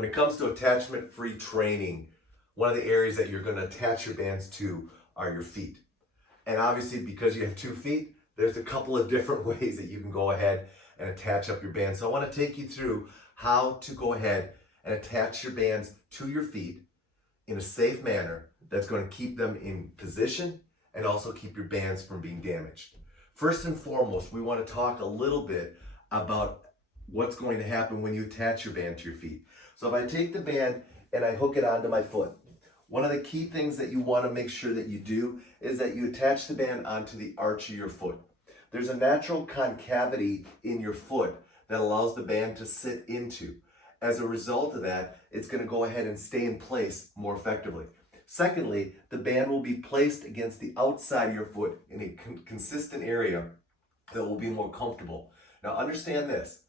When it comes to attachment-free training, one of the areas that you're going to attach your bands to are your feet. And obviously, because you have 2 feet, there's a couple of different ways that you can go ahead and attach up your bands. So I want to take you through how to go ahead and attach your bands to your feet in a safe manner that's going to keep them in position and also keep your bands from being damaged. First and foremost, we want to talk a little bit about what's going to happen when you attach your band to your feet. So if I take the band and I hook it onto my foot, one of the key things that you want to make sure that you do is that you attach the band onto the arch of your foot. There's a natural concavity in your foot that allows the band to sit into. As a result of that, it's going to go ahead and stay in place more effectively. Secondly, the band will be placed against the outside of your foot in a consistent area that will be more comfortable. Now understand this,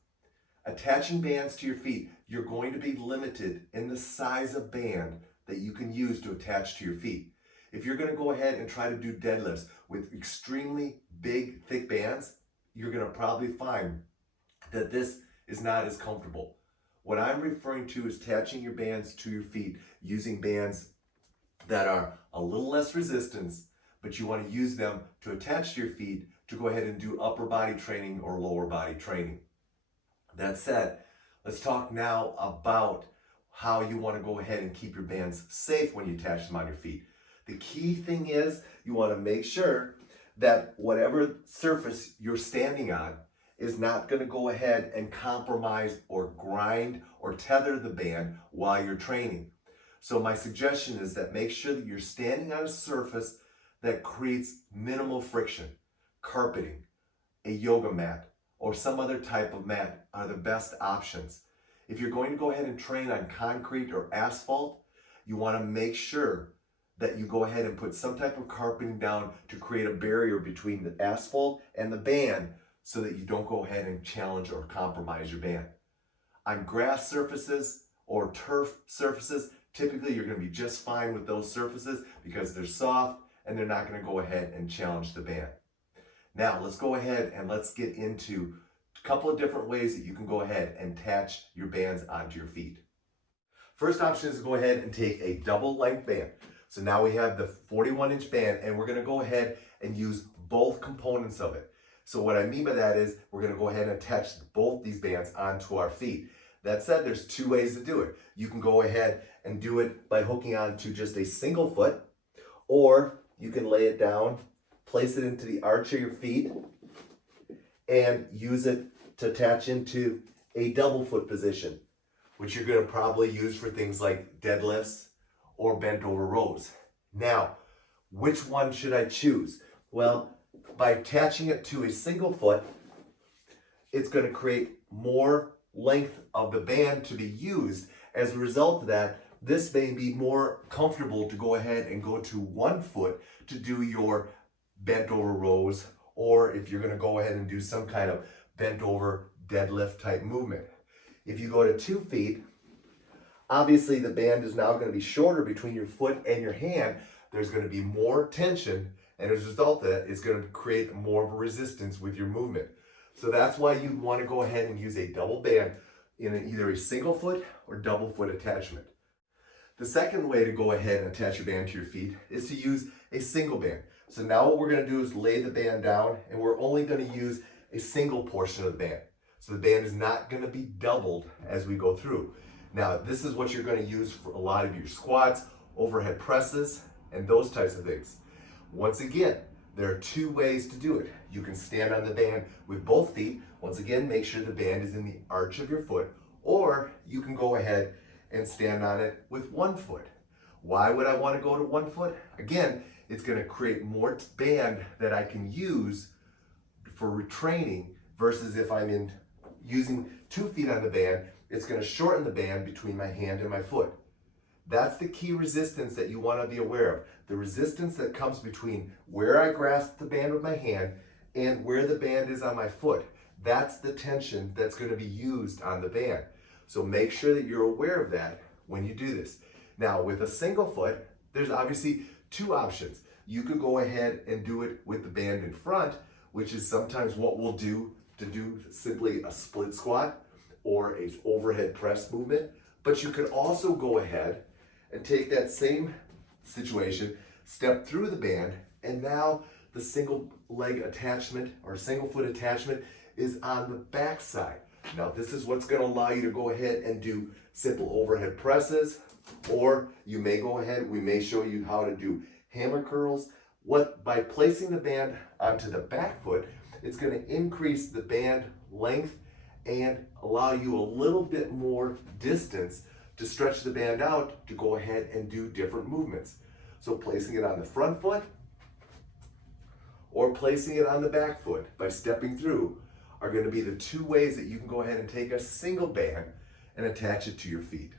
attaching bands to your feet, you're going to be limited in the size of band that you can use to attach to your feet. If you're going to go ahead and try to do deadlifts with extremely big, thick bands, you're going to probably find that this is not as comfortable. What I'm referring to is attaching your bands to your feet using bands that are a little less resistance, but you want to use them to attach to your feet to go ahead and do upper body training or lower body training. That said, let's talk now about how you want to go ahead and keep your bands safe when you attach them on your feet. The key thing is you want to make sure that whatever surface you're standing on is not going to go ahead and compromise or grind or tether the band while you're training. So my suggestion is that make sure that you're standing on a surface that creates minimal friction. Carpeting, a yoga mat, or some other type of mat are the best options. If you're going to go ahead and train on concrete or asphalt, you want to make sure that you go ahead and put some type of carpeting down to create a barrier between the asphalt and the band so that you don't go ahead and challenge or compromise your band. On grass surfaces or turf surfaces, typically you're going to be just fine with those surfaces because they're soft and they're not going to go ahead and challenge the band. Now let's go ahead and let's get into a couple of different ways that you can go ahead and attach your bands onto your feet. First option is to go ahead and take a double length band. So now we have the 41-inch band and we're going to go ahead and use both components of it. So what I mean by that is we're going to go ahead and attach both these bands onto our feet. That said, there's 2 ways to do it. You can go ahead and do it by hooking onto just a single foot, or you can lay it down, place it into the arch of your feet, and use it to attach into a double foot position, which you're going to probably use for things like deadlifts or bent over rows. Now, which one should I choose? Well, by attaching it to a single foot, it's going to create more length of the band to be used. As a result of that, this may be more comfortable to go ahead and go to 1 foot to do your bent over rows, or if you're going to go ahead and do some kind of bent over deadlift type movement. If you go to 2 feet, obviously the band is now going to be shorter between your foot and your hand. There's going to be more tension, and as a result of that, it's going to create more of a resistance with your movement. So that's why you want to go ahead and use a double band in either a single foot or double foot attachment. The second way to go ahead and attach your band to your feet is to use a single band. So now what we're going to do is lay the band down, and we're only going to use a single portion of the band. So the band is not going to be doubled as we go through. Now this is what you're going to use for a lot of your squats, overhead presses, and those types of things. Once again, there are 2 ways to do it. You can stand on the band with both feet. Once again, make sure the band is in the arch of your foot, or you can go ahead and stand on it with 1 foot. Why would I want to go to 1 foot? Again, it's going to create more band that I can use for retraining versus if I'm using 2 feet on the band, it's going to shorten the band between my hand and my foot. That's the key resistance that you want to be aware of. The resistance that comes between where I grasp the band with my hand and where the band is on my foot. That's the tension that's going to be used on the band. So make sure that you're aware of that when you do this. Now with a single foot, there's obviously 2 options. You could go ahead and do it with the band in front, which is sometimes what we'll do to do simply a split squat or a overhead press movement. But you could also go ahead and take that same situation, step through the band, and now the single leg attachment or single foot attachment is on the back side. Now this is what's going to allow you to go ahead and do simple overhead presses, or you may go ahead, we may show you how to do hammer curls. By placing the band onto the back foot, it's going to increase the band length and allow you a little bit more distance to stretch the band out to go ahead and do different movements. So placing it on the front foot or placing it on the back foot by stepping through are going to be the two ways that you can go ahead and take a single band and attach it to your feet.